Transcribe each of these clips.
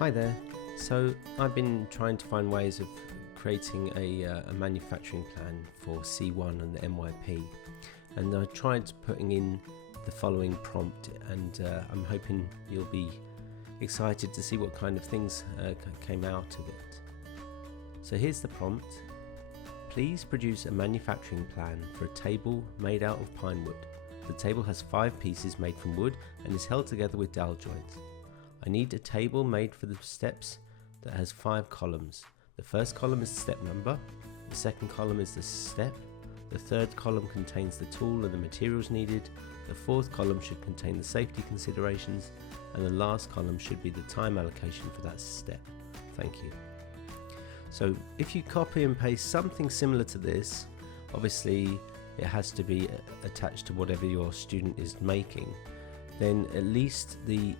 Hi there. So I've been trying to find ways of creating a manufacturing plan for C1 and the MYP, and I tried putting in the following prompt, and I'm hoping you'll be excited to see what kind of things came out of it. So here's the prompt. Please produce a manufacturing plan for a table made out of pine wood. The table has 5 pieces made from wood and is held together with dowel joints. I need a table made for the steps that has 5 columns. The first column is the step number, the second column is the step, the third column contains the tool and the materials needed, the fourth column should contain the safety considerations, and the last column should be the time allocation for that step. Thank you. So if you copy and paste something similar to this, obviously it has to be attached to whatever your student is making, then at least the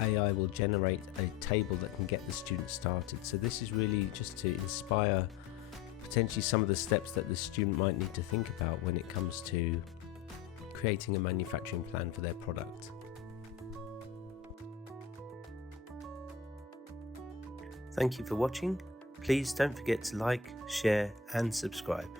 AI will generate a table that can get the student started. So this is really just to inspire potentially some of the steps that the student might need to think about when it comes to creating a manufacturing plan for their product. Thank you for watching. Please don't forget to like, share and subscribe.